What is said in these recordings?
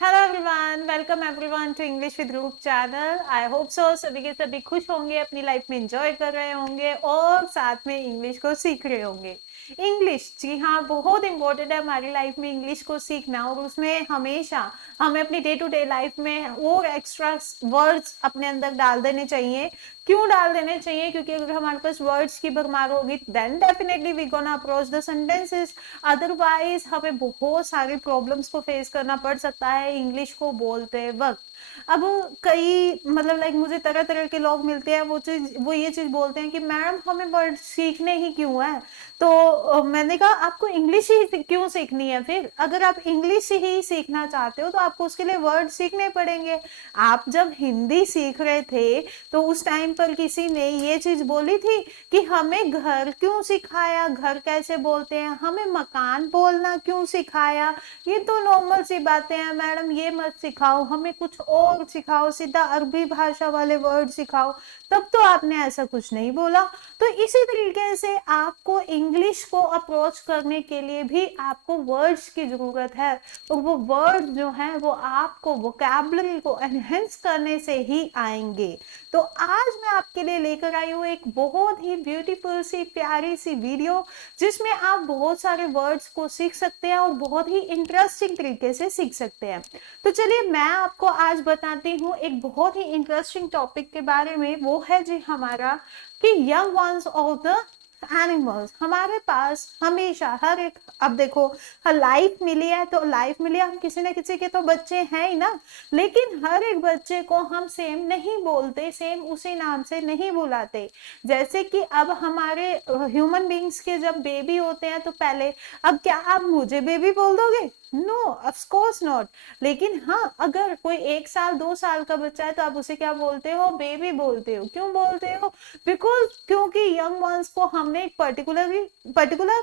Hello everyone, welcome everyone to English with group channel. I hope so सभी के सभी खुश होंगे, अपनी लाइफ में एंजॉय कर रहे होंगे और साथ में इंग्लिश को सीख रहे होंगे। इंग्लिश, जी हाँ, बहुत इंपॉर्टेंट है हमारी लाइफ में इंग्लिश को सीखना, और उसमें हमेशा हमें अपनी डे टू डे लाइफ में और एक्स्ट्रा वर्ड्स अपने अंदर डाल देने चाहिए। क्यों डाल देने चाहिए? क्योंकि अगर हमारे पास वर्ड्स की भरमार होगी then definitely we gonna approach the sentences. Otherwise हमें बहुत सारी प्रॉब्लम्स को फेस करना पड़ सकता है इंग्लिश को बोलते वक्त। अब कई मतलब लाइक मुझे तरह तरह के लोग मिलते हैं, वो ये चीज बोलते हैं कि मैडम हमें वर्ड सीखने ही क्यों है। तो मैंने कहा आपको इंग्लिश ही क्यों सीखनी है? फिर अगर आप इंग्लिश ही सीखना चाहते हो तो आपको उसके लिए वर्ड सीखने पड़ेंगे। आप जब हिंदी सीख रहे थे तो उस टाइम पर किसी ने ये चीज बोली थी कि हमें घर क्यों सिखाया, घर कैसे बोलते हैं, हमें मकान बोलना क्यों सिखाया? ये तो नॉर्मल सी बातें हैं मैडम, ये मत सिखाओ, हमें कुछ और सिखाओ, सीधा अरबी भाषा वाले वर्ड सिखाओ। तब तो आपने ऐसा कुछ नहीं बोला। तो इसी तरीके से आपको इंग्लिश को अप्रोच करने के लिए भी आपको वर्ड्स की जरूरत है, और वो वर्ड जो है वो आपको वोकैबुलरी को एनहेंस करने से ही आएंगे। तो आज मैं आपके लिए लेकर आई हूँ एक बहुत ही ब्यूटीफुल सी प्यारी सी वीडियो, जिसमें आप बहुत सारे वर्ड्स को सीख सकते हैं और बहुत ही इंटरेस्टिंग तरीके से सीख सकते हैं। तो चलिए मैं आपको आज बताती हूँ एक बहुत ही इंटरेस्टिंग टॉपिक के बारे में। वो है जी हमारा कि young ones of the animals. हमारे पास हमेशा हर एक, अब देखो, लाइफ मिली है तो लाइफ मिली है, हम किसी न किसी के तो बच्चे हैं ही ना, लेकिन हर एक बच्चे को हम सेम नहीं बोलते, सेम उसी नाम से नहीं बुलाते। जैसे कि अब हमारे ह्यूमन बींग्स के जब बेबी होते हैं तो पहले, अब क्या आप मुझे बेबी बोल दोगे? No, of course not. लेकिन हाँ, अगर कोई 1 साल 2 साल का बच्चा है तो आप उसे क्या बोलते हो? बेबी बोलते हो। क्यों बोलते हो? बिकॉज क्योंकि यंग वंस को हमने एक पर्टिकुलर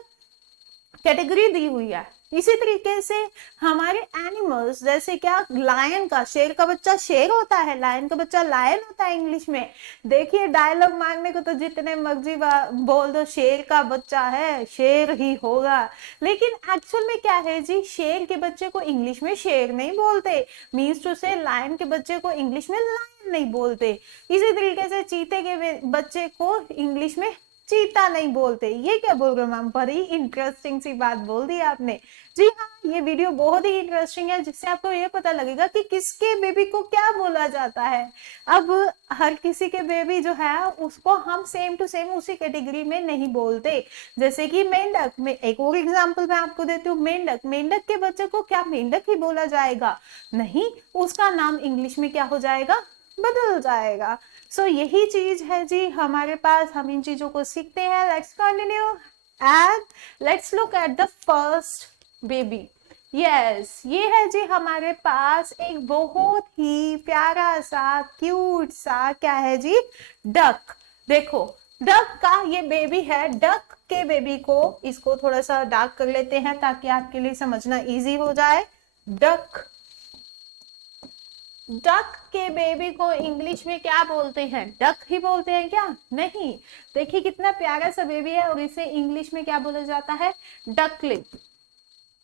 कैटेगरी दी हुई है। इसी तरीके से हमारे एनिमल्स, जैसे क्या, लायन का, शेर का बच्चा शेर होता है, लायन का बच्चा लायन होता है इंग्लिश में। देखिए डायलॉग मारने को तो जितने मर्जी बोल दो, शेर का बच्चा है शेर ही होगा। लेकिन एक्चुअल में क्या है जी, शेर के बच्चे को इंग्लिश में शेर नहीं बोलते, मीन्स टू से लायन के बच्चे को इंग्लिश में लायन नहीं बोलते। इसी तरीके से चीते के बच्चे को इंग्लिश में चीता नहीं बोलते। ये क्या बोल रहे हो मैम? बड़ी इंटरेस्टिंग सी बात बोल दी आपने। जी हाँ, ये वीडियो बहुत ही इंटरेस्टिंग है, जिससे आपको ये पता लगेगा कि किसके बेबी को क्या बोला जाता है। अब हर किसी के बेबी जो है उसको हम सेम टू सेम उसी कैटेगरी में नहीं बोलते। जैसे कि मेंढक में, एक और एग्जांपल मैं आपको देती हूँ। मेंढक, मेंढक के बच्चे को क्या मेंढक ही बोला जाएगा? नहीं, उसका नाम इंग्लिश में क्या हो जाएगा? बदल जाएगा। सो यही चीज है जी हमारे पास, हम इन चीजों को सीखते हैं। Let's continue and let's look at the first baby. Yes, ये है जी हमारे पास एक बहुत ही प्यारा सा क्यूट सा, क्या है जी, डक। देखो, डक का ये बेबी है। डक के बेबी को, इसको थोड़ा सा डार्क कर लेते हैं ताकि आपके लिए समझना इजी हो जाए। डक, डक के बेबी को इंग्लिश में क्या बोलते हैं? डक ही बोलते हैं क्या? नहीं। देखिए कितना प्यारा सा बेबी है, और इसे इंग्लिश में क्या बोला जाता है? डकलिंग।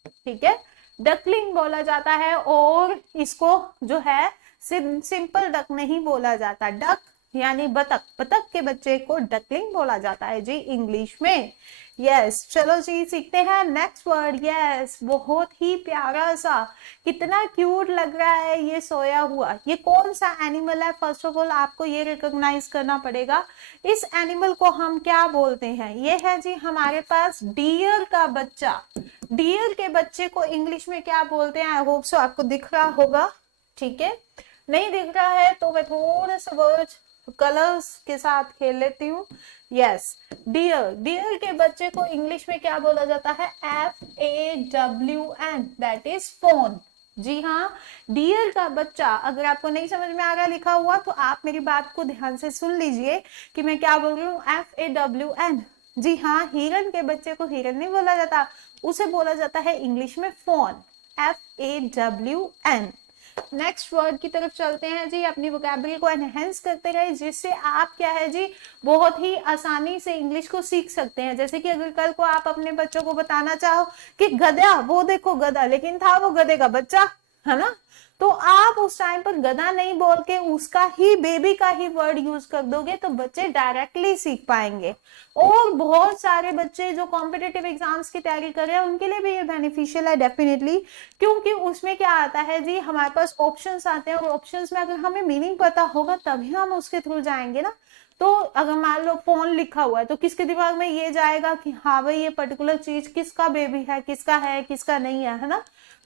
ठीक है, डकलिंग बोला जाता है। और इसको जो है सिंपल डक नहीं बोला जाता। डक यानी बतख, बतख के बच्चे को डकलिंग बोला जाता है जी इंग्लिश में। यस, चलो जी सीखते हैं नेक्स्ट वर्ड। यस, बहुत ही प्यारा सा, कितना क्यूट लग रहा है ये सोया हुआ। ये कौन सा एनिमल है? फर्स्ट ऑफ ऑल आपको ये रिकॉग्नाइज करना पड़ेगा, इस एनिमल को हम क्या बोलते हैं। ये है जी हमारे पास डियर का बच्चा। डियर के बच्चे को इंग्लिश में क्या बोलते हैं? आई होप सो आपको दिख रहा होगा। ठीक है, नहीं दिख रहा है तो मैं थोड़ा सा वर्ड कलर्स के साथ खेल लेती हूँ। यस, डियर, डियर के बच्चे को इंग्लिश में क्या बोला जाता है? FAWN, that is fawn. जी हाँ, डियर का बच्चा, अगर आपको नहीं समझ में आ रहा लिखा हुआ तो आप मेरी बात को ध्यान से सुन लीजिए कि मैं क्या बोल रही हूँ। FAWN। जी हाँ, हिरन के बच्चे को हिरन नहीं बोला जाता, उसे बोला जाता है इंग्लिश में फोन। FAWN। नेक्स्ट वर्ड की तरफ चलते हैं जी। अपनी वोकैबुलरी को एनहेंस करते रहे, जिससे आप क्या है जी, बहुत ही आसानी से इंग्लिश को सीख सकते हैं। जैसे कि अगर कल को आप अपने बच्चों को बताना चाहो कि गधा, वो देखो गधा, लेकिन था वो गधे का बच्चा, है ना। तो आप उस टाइम पर गधा नहीं बोल के उसका ही बेबी का ही वर्ड यूज कर दोगे तो बच्चे डायरेक्टली सीख पाएंगे। और बहुत सारे बच्चे जो कॉम्पिटिटिव एग्जाम्स की तैयारी कर रहे हैं उनके लिए भी ये बेनिफिशियल है डेफिनेटली, क्योंकि उसमें क्या आता है जी, हमारे पास ऑप्शंस आते हैं और ऑप्शंस में अगर हमें मीनिंग पता होगा तभी हम उसके थ्रू जाएंगे ना। तो अगर मान लो फोन लिखा हुआ है तो किसके दिमाग में ये जाएगा कि हाँ भाई ये पर्टिकुलर चीज किसका बेबी है किसका नहीं है ना।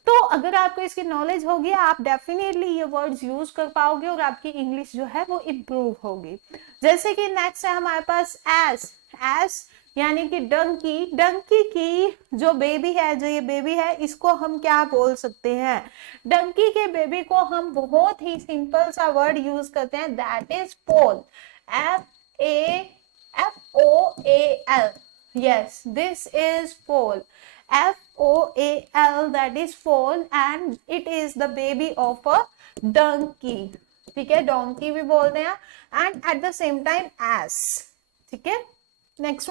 तो अगर आपको इसकी नॉलेज होगी आप डेफिनेटली ये वर्ड्स यूज कर पाओगे और आपकी इंग्लिश जो है वो इम्प्रूव होगी। जैसे कि नेक्स्ट है हमारे पास एस। एस यानी कि डंकी। डंकी की जो बेबी है, जो ये बेबी है, इसको हम क्या बोल सकते हैं? डंकी के बेबी को हम बहुत ही सिंपल सा वर्ड यूज करते हैं, that is foal. FOAL. Yes, this is foal. FOAL, that is foal, and it is the baby of a donkey. ठीक है, donkey भी बोलते हैं, and at the same time ass. ठीक है, next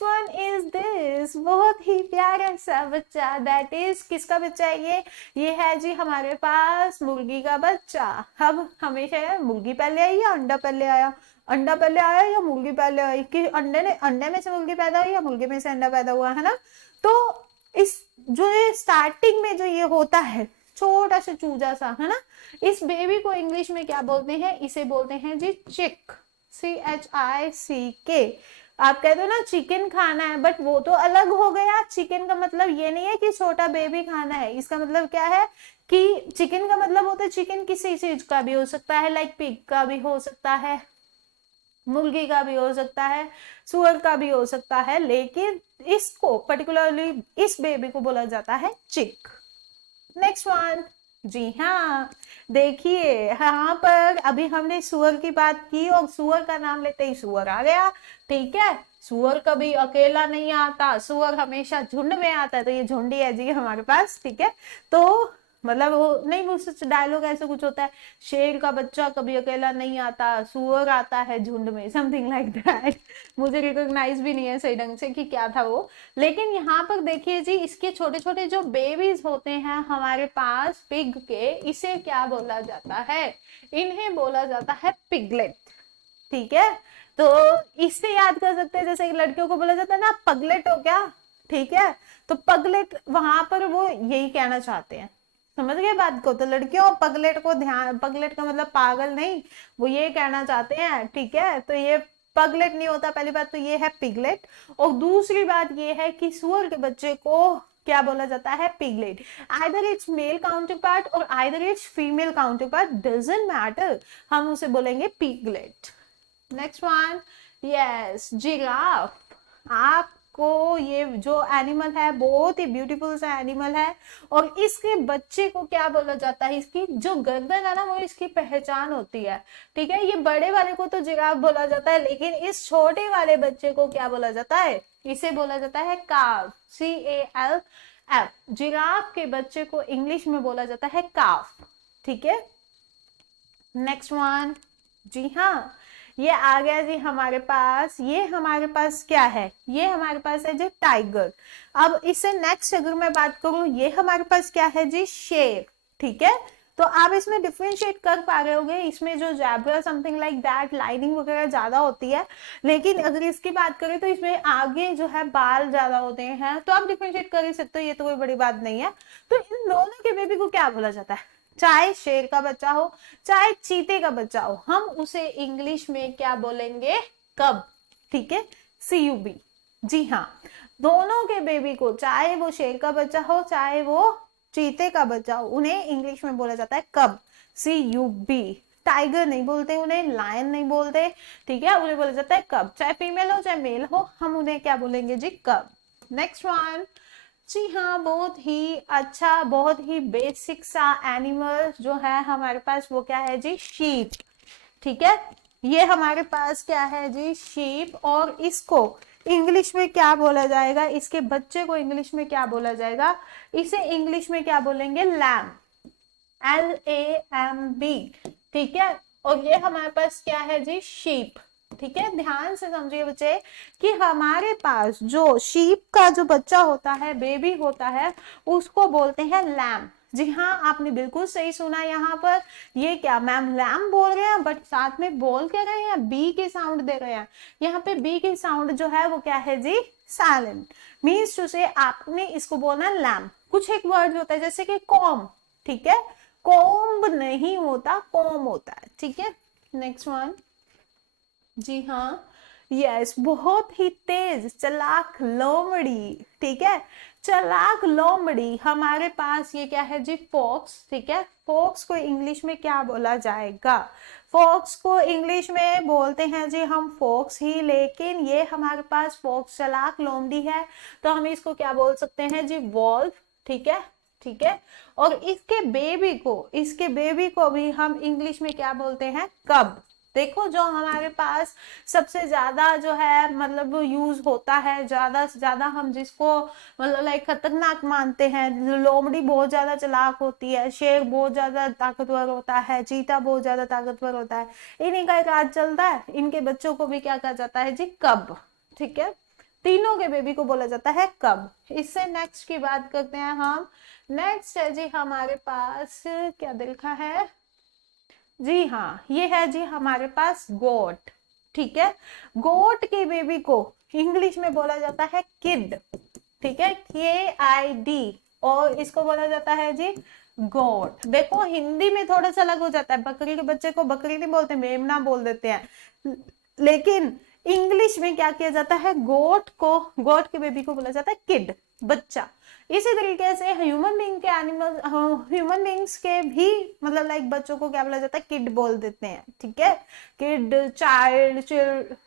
one is this, बहुत ही प्यारा सा बच्चा, that is किसका बच्चा है ये है जी हमारे पास मुर्गी का बच्चा। अब हमेशा मुर्गी पहले आई या अंडा पहले आया, अंडा पहले आया या मुर्गी पहले आई, कि अंडे में से मुर्गी पैदा हुई या मुर्गी में से अंडा पैदा हुआ, है ना। तो इस जो ये स्टार्टिंग में जो ये होता है छोटा सा चूजा सा, है ना, इस बेबी को इंग्लिश में क्या बोलते हैं? इसे बोलते हैं जी चिक। CHICK। आप कहते हो ना चिकन खाना है, बट वो तो अलग हो गया। चिकन का मतलब ये नहीं है कि छोटा बेबी खाना है, इसका मतलब क्या है कि चिकन का मतलब होता है चिकन किसी चीज का भी हो सकता है, लाइक पिग का भी हो सकता है, मुर्गी का भी हो सकता है, सुअर का भी हो सकता है, लेकिन इसको पर्टिकुलरली इस बेबी को बोला जाता है चिक। नेक्स्ट वन, जी हाँ, देखिए यहाँ पर अभी हमने सुअर की बात की और सुअर का नाम लेते ही सुअर आ गया। ठीक है, सुअर कभी अकेला नहीं आता, सुअर हमेशा झुंड में आता है, तो ये झुंडी है जी हमारे पास। ठीक है, तो मतलब वो नहीं, वो सच डायलॉग ऐसा कुछ होता है, शेर का बच्चा कभी अकेला नहीं आता, सुअर आता है झुंड में, समथिंग लाइक दैट। मुझे रिकॉग्नाइज भी नहीं है सही ढंग से कि क्या था वो। लेकिन यहाँ पर देखिए जी, इसके छोटे छोटे जो बेबीज होते हैं हमारे पास पिग के, इसे क्या बोला जाता है? इन्हें बोला जाता है पिगलेट। ठीक है, तो इससे याद कर सकते हैं, जैसे लड़कियों को बोला जाता है ना पगलेट हो क्या। ठीक है, तो पगलेट वहां पर वो यही कहना चाहते हैं, समझ गए बात को। तो लड़कियों पगलेट को ध्यान, पगलेट का मतलब पागल नहीं, वो ये कहना चाहते हैं। ठीक है, तो ये पगलेट नहीं होता, पहली बात तो ये है पिगलेट। और दूसरी बात ये है कि सुअर के बच्चे को क्या बोला जाता है? Piglet. Either it's male counterpart और either it's female counterpart, doesn't matter, हम उसे बोलेंगे piglet. Next one, yes, giraffe. आपको ये जो एनिमल है बहुत ही ब्यूटीफुल सा एनिमल है, और इसके बच्चे को क्या बोला जाता है? इसकी जो गर्दन है ना वो इसकी पहचान होती है। ठीक है, ये बड़े वाले को तो जिराफ बोला जाता है, लेकिन इस छोटे वाले बच्चे को क्या बोला जाता है? इसे बोला जाता है काफ। CALF। जिराफ के बच्चे को इंग्लिश में बोला जाता है काफ। ठीक है, नेक्स्ट वन, जी हाँ, ये आ गया जी हमारे पास। ये हमारे पास क्या है? ये हमारे पास है जी टाइगर। अब इससे नेक्स्ट अगर मैं बात करूं, ये हमारे पास क्या है जी? शेर। ठीक है, तो आप इसमें डिफरेंशिएट कर पा रहे होंगे, इसमें जो zebra something like that lining वगैरह ज्यादा होती है, लेकिन अगर इसकी बात करें तो इसमें आगे जो है बाल ज्यादा होते हैं, तो आप डिफरेंशिएट कर ही सकते हो, ये तो कोई बड़ी बात नहीं है। तो इन दोनों के बेबी को क्या बोला जाता है? चाहे शेर का बच्चा हो चाहे चीते का बच्चा हो, हम उसे इंग्लिश में क्या बोलेंगे? कब। ठीक है, CUB। जी हाँ, दोनों के बेबी को, चाहे वो शेर का बच्चा हो चाहे वो चीते का बच्चा हो, उन्हें इंग्लिश में बोला जाता है कब। CUB। टाइगर नहीं बोलते उन्हें, लायन नहीं बोलते। ठीक है, उन्हें बोला जाता है कब, चाहे फीमेल हो चाहे मेल हो, हम उन्हें क्या बोलेंगे जी? कब। नेक्स्ट वन, जी हाँ, बहुत ही अच्छा, बहुत ही बेसिक सा एनिमल जो है हमारे पास वो क्या है जी? शीप। ठीक है, ये हमारे पास क्या है जी? शीप। और इसको इंग्लिश में क्या बोला जाएगा? इसके बच्चे को इंग्लिश में क्या बोला जाएगा? इसे इंग्लिश में क्या बोलेंगे? लैम। LAMB। ठीक है, और ये हमारे पास क्या है जी? शीप। ठीक है, ध्यान से समझिए बच्चे कि हमारे पास जो शीप का जो बच्चा होता है, बेबी होता है, उसको बोलते हैं लैम। जी हाँ, आपने बिल्कुल सही सुना। यहाँ पर ये क्या मैम लैम बोल रहे हैं, बट साथ में बोल क्या रहे हैं, बी की साउंड दे रहे हैं। यहाँ पे बी की साउंड जो है वो क्या है जी, साइलेंट। मीन्स टू से आपने इसको बोलना लैम। कुछ एक वर्ड होता है जैसे कि कॉम, ठीक है, कॉम्ब नहीं होता, कॉम होता है, ठीक है। नेक्स्ट वन, जी हाँ, यस, बहुत ही तेज, चालाक लोमड़ी, ठीक है। चालाक लोमड़ी, हमारे पास ये क्या है जी, फॉक्स, ठीक है। फॉक्स को इंग्लिश में क्या बोला जाएगा, फॉक्स को इंग्लिश में बोलते हैं जी हम फॉक्स ही, लेकिन ये हमारे पास फॉक्स चालाक लोमड़ी है तो हम इसको क्या बोल सकते हैं जी, वॉल्फ, ठीक है, ठीक है। और इसके बेबी को भी हम इंग्लिश में क्या बोलते हैं, कब। देखो जो हमारे पास सबसे ज्यादा जो है मतलब यूज होता है, ज्यादा से ज्यादा हम जिसको मतलब लाइक खतरनाक मानते हैं, लोमड़ी बहुत ज्यादा चालाक होती है, शेर बहुत ज्यादा ताकतवर होता है, चीता बहुत ज्यादा ताकतवर होता है, इन्हीं का एक राज चलता है, इनके बच्चों को भी क्या कहा जाता है जी, कब, ठीक है। तीनों के बेबी को बोला जाता है कब। इससे नेक्स्ट की बात करते हैं हम। नेक्स्ट है जी हमारे पास क्या लिखा है, जी हाँ, ये है जी हमारे पास गोट, ठीक है। गोट के बेबी को इंग्लिश में बोला जाता है किड, ठीक है, KID, और इसको बोला जाता है जी गोट। देखो हिंदी में थोड़ा सा अलग हो जाता है, बकरी के बच्चे को बकरी नहीं बोलते, मेमना बोल देते हैं, लेकिन इंग्लिश में क्या किया जाता है, गोट के बेबी को बोला जाता है किड, बच्चा। इसी तरीके से ह्यूमन बींग्स के भी मतलब लाइक बच्चों को क्या बोला जाता है, किड बोल देते हैं, ठीक है। किड, चाइल्ड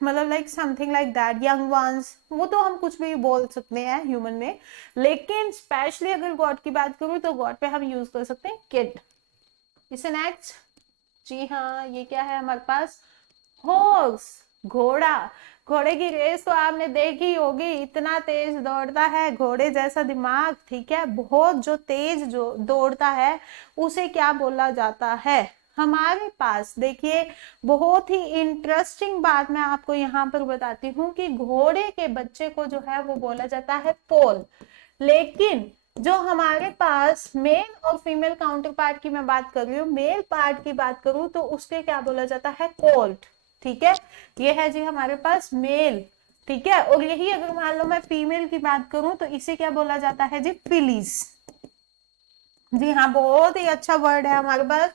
मतलब like something like that, young ones, वो तो हम कुछ भी बोल सकते हैं ह्यूमन में, लेकिन स्पेशली अगर गॉड की बात करूं तो गॉड पे हम यूज कर सकते हैं किड। इसे नेक्स्ट, जी हाँ, ये क्या है हमारे पास, हॉर्स, घोड़ा। घोड़े की रेस तो आपने देखी होगी, इतना तेज दौड़ता है, घोड़े जैसा दिमाग, ठीक है, बहुत जो तेज जो दौड़ता है उसे क्या बोला जाता है हमारे पास। देखिए बहुत ही इंटरेस्टिंग बात मैं आपको यहाँ पर बताती हूँ कि घोड़े के बच्चे को जो है वो बोला जाता है पोल, लेकिन जो हमारे पास मेल और फीमेल काउंटर पार्ट की मैं बात कर रही हूँ, मेल पार्ट की बात करूं तो उसके क्या बोला जाता है, कोल्ट, ठीक है। ये है जी हमारे पास मेल, ठीक है। और यही अगर मान लो मैं फीमेल की बात करूं तो इसे क्या बोला जाता है जी, फिलीज। जी हाँ, बहुत ही अच्छा वर्ड है हमारे पास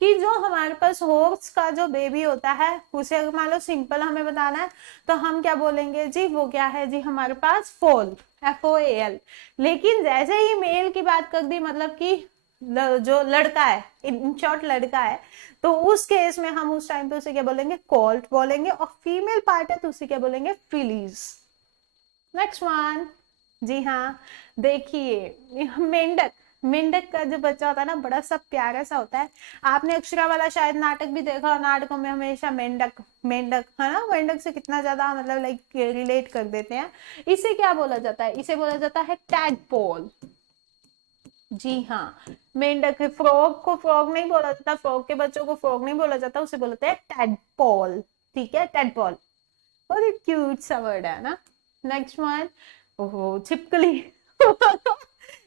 कि जो हमारे पास हॉर्स का जो बेबी होता है उसे अगर मान लो सिंपल हमें बताना है तो हम क्या बोलेंगे जी, वो क्या है जी हमारे पास फोल, FOAL। लेकिन जैसे ही मेल की बात कर दी, मतलब कि जो लड़का है, इन शॉर्ट लड़का है, तो उस केस में हम उस टाइम पे उसे क्या बोलेंगे, कोल्ट बोलेंगे, और फीमेल पार्ट है तो उसे क्या बोलेंगे, फिलीज। नेक्स्ट वन, जी हाँ, देखिए मेंढक। मेंढक का जो बच्चा होता है ना, बड़ा सा प्यारा सा होता है। आपने अक्षरा वाला शायद नाटक भी देखा, नाटकों में हमेशा मेंढक मेंढक है ना, मेंढक से कितना ज्यादा मतलब लाइक रिलेट कर देते हैं। इसे क्या बोला जाता है, इसे बोला जाता है टैडपोल। जी हाँ, मेंढक, फ्रॉग को फ्रॉग नहीं बोला जाता, फ्रॉग के बच्चों को फ्रॉग नहीं बोला जाता, उसे बोलते हैं टैडपोल, ठीक है, टैडपोल। बहुत ही क्यूट सा वर्ड है ना। नेक्स्ट वन, ओहो, छिपकली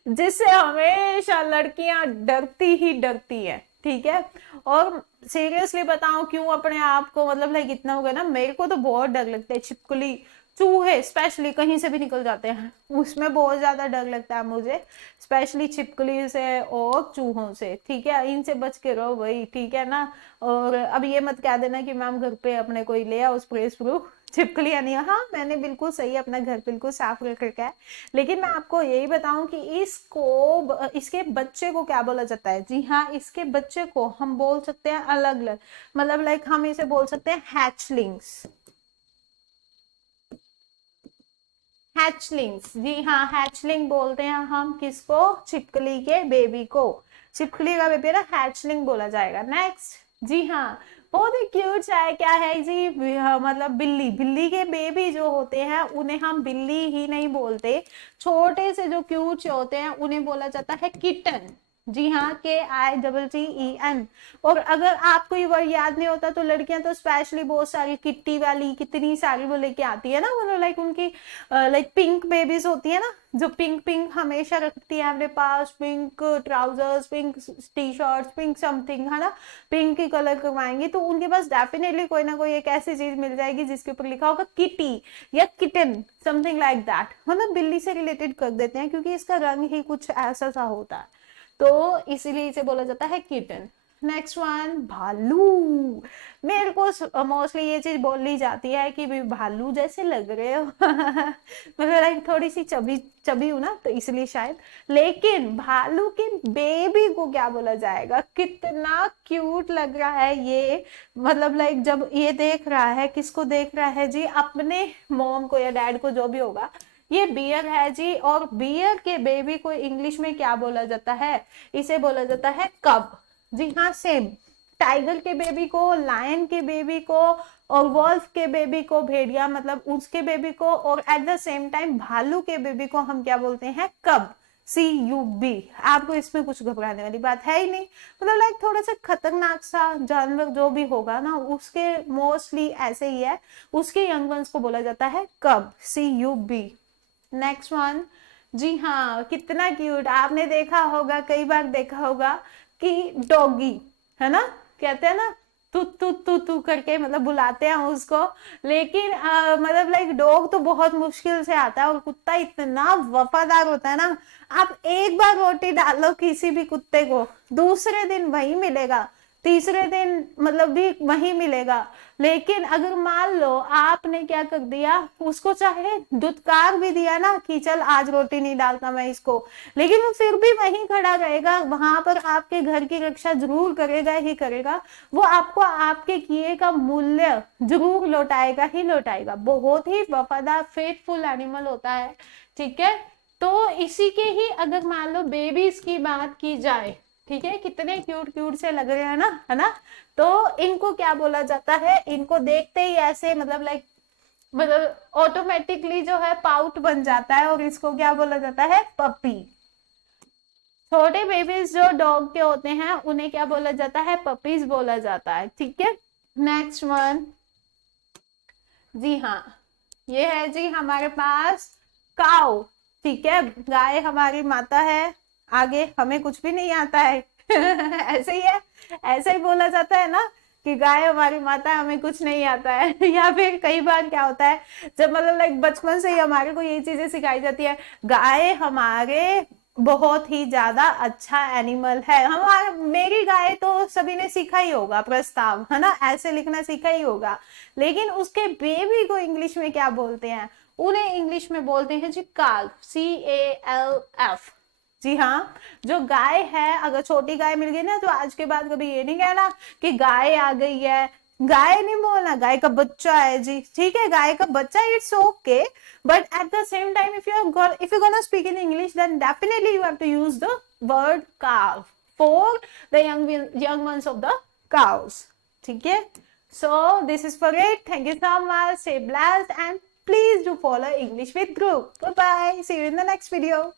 जिससे हमेशा लड़कियां डरती ही डरती है, ठीक है। और सीरियसली बताऊं क्यों अपने आप को मतलब लाइक इतना हो गया ना, मेरे को तो बहुत डर लगता है छिपकली, चूहे स्पेशली कहीं से भी निकल जाते हैं, उसमें बहुत ज्यादा डर लगता है मुझे, स्पेशली छिपकली से और चूहों से, ठीक है, इनसे बच के रहो भाई, ठीक है ना। और अब ये मत कह देना कि मैम घर पे अपने कोई ले आओ स्प्रे स्प्रू, छिपकली नहीं। हाँ, मैंने बिल्कुल सही अपना घर बिल्कुल साफ रख रखा है, लेकिन मैं आपको यही बताऊं कि इसके बच्चे को क्या बोला जाता है, जी हाँ, इसके बच्चे को हम बोल सकते हैं अलग अलग, मतलब लाइक हम इसे बोल सकते हैं हैचलिंग्स। हैचलिंग्स, जी हाँ, हैचलिंग बोलते हैं हम किसको, छिपकली के बेबी को, छिपकली का बेबी ना हैचलिंग बोला जाएगा। नेक्स्ट, जी हाँ, बहुत ही क्यूट सा है, क्या है जी, मतलब बिल्ली। बिल्ली के बेबी जो होते हैं उन्हें हम बिल्ली ही नहीं बोलते, छोटे से जो क्यूट से होते हैं उन्हें बोला जाता है किटन। जी हाँ, KITTEN। और अगर आपको ये वर्ड याद नहीं होता तो लड़कियां तो स्पेशली बहुत सारी किट्टी वाली कितनी सारी वो लेके आती है ना, मतलब लाइक उनकी लाइक पिंक बेबीज होती है ना, जो पिंक पिंक हमेशा रखती है अपने पास, pink trousers, pink T shirt, pink something, है ना, पिंक की कलर करवाएंगी तो उनके पास डेफिनेटली कोई ना कोई एक ऐसी चीज मिल जाएगी जिसके ऊपर लिखा होगा किटी या किटन, समथिंग लाइक दैट। मतलब बिल्ली से रिलेटेड कर देते हैं क्योंकि इसका रंग ही कुछ ऐसा सा होता है, तो इसीलिए इसे बोला जाता है किटन। नेक्स्ट वन, भालू। मेरे को मोस्टली ये चीज बोली जाती है कि भी भालू जैसे लग रहे हो मतलब लाइक थोड़ी सी चबी चबी हूं ना तो इसलिए शायद, लेकिन भालू के बेबी को क्या बोला जाएगा, कितना क्यूट लग रहा है ये, मतलब लाइक जब ये देख रहा है, किसको देख रहा है जी, अपने मॉम को या डैड को जो भी होगा, ये बियर है जी। और बियर के बेबी को इंग्लिश में क्या बोला जाता है, इसे बोला जाता है कब। जी हाँ, सेम। टाइगर के बेबी को, लायन के बेबी को, और वॉल्फ के बेबी को, भेड़िया मतलब उसके बेबी को, और एट द सेम टाइम भालू के बेबी को हम क्या बोलते हैं, कब, CUB। आपको इसमें कुछ घबराने वाली बात है ही नहीं, मतलब लाइक थोड़ा सा खतरनाक सा जानवर जो भी होगा ना उसके मोस्टली ऐसे ही है, उसके यंग वंस को बोला जाता है कब, CUB। नेक्स्ट वन, जी हाँ, कितना क्यूट, आपने देखा होगा, कई बार देखा होगा कि डॉगी, है ना, कहते हैं ना तू तू तू तू करके, मतलब बुलाते हैं उसको, लेकिन मतलब लाइक डॉग तो बहुत मुश्किल से आता है, और कुत्ता इतना वफादार होता है ना, आप एक बार रोटी डाल लो किसी भी कुत्ते को, दूसरे दिन वही मिलेगा, तीसरे दिन मतलब भी वही मिलेगा। लेकिन अगर मान लो आपने क्या कर दिया, उसको चाहे दुत्कार भी दिया ना कि चल आज रोटी नहीं डालता मैं इसको, लेकिन वो फिर भी वहीं खड़ा रहेगा, वहां पर आपके घर की रक्षा जरूर करेगा ही करेगा, वो आपको आपके किए का मूल्य जरूर लौटाएगा ही लौटाएगा, बहुत ही वफादार फेथफुल एनिमल होता है, ठीक है। तो इसी के ही अगर मान लो बेबीज की बात की जाए, ठीक है, कितने क्यूट क्यूट से लग रहे हैं ना, है ना, तो इनको क्या बोला जाता है, इनको देखते ही ऐसे मतलब लाइक मतलब ऑटोमेटिकली जो है पाउट बन जाता है, और इसको क्या बोला जाता है, पपी। छोटे बेबीज जो डॉग के होते हैं उन्हें क्या बोला जाता है, पपीज बोला जाता है, ठीक है। नेक्स्ट वन, जी हाँ, ये है जी हमारे पास काउ, ठीक है, गाय हमारी माता है, आगे हमें कुछ भी नहीं आता है ऐसे ही है, ऐसे ही बोला जाता है ना कि गाय हमारी माता है, हमें कुछ नहीं आता है या फिर कई बार क्या होता है, जब मतलब लाइक बचपन से ही हमारे को ये चीजें सिखाई जाती है, गाय हमारे बहुत ही ज्यादा अच्छा एनिमल है, हमारा मेरी गाय तो सभी ने सीखा ही होगा, प्रस्ताव, है ना, ऐसे लिखना सीखा ही होगा, लेकिन उसके बेबी को इंग्लिश में क्या बोलते हैं, उन्हें इंग्लिश में बोलते हैं जी काल्फ, CALF। जी हाँ, जो गाय है, अगर छोटी गाय मिल गई ना तो आज के बाद कभी ये नहीं कहना कि गाय आ गई है, गाय नहीं बोलना, गाय का बच्चा है जी, ठीक है, गाय का बच्चा, it's okay, but at the same time if you're gonna speak in English then definitely you have to use the word calf for the young ones of the cows, ठीक है। So this is for it, thank you so much, stay blessed and please do follow English with Group, bye bye, see you in the next video.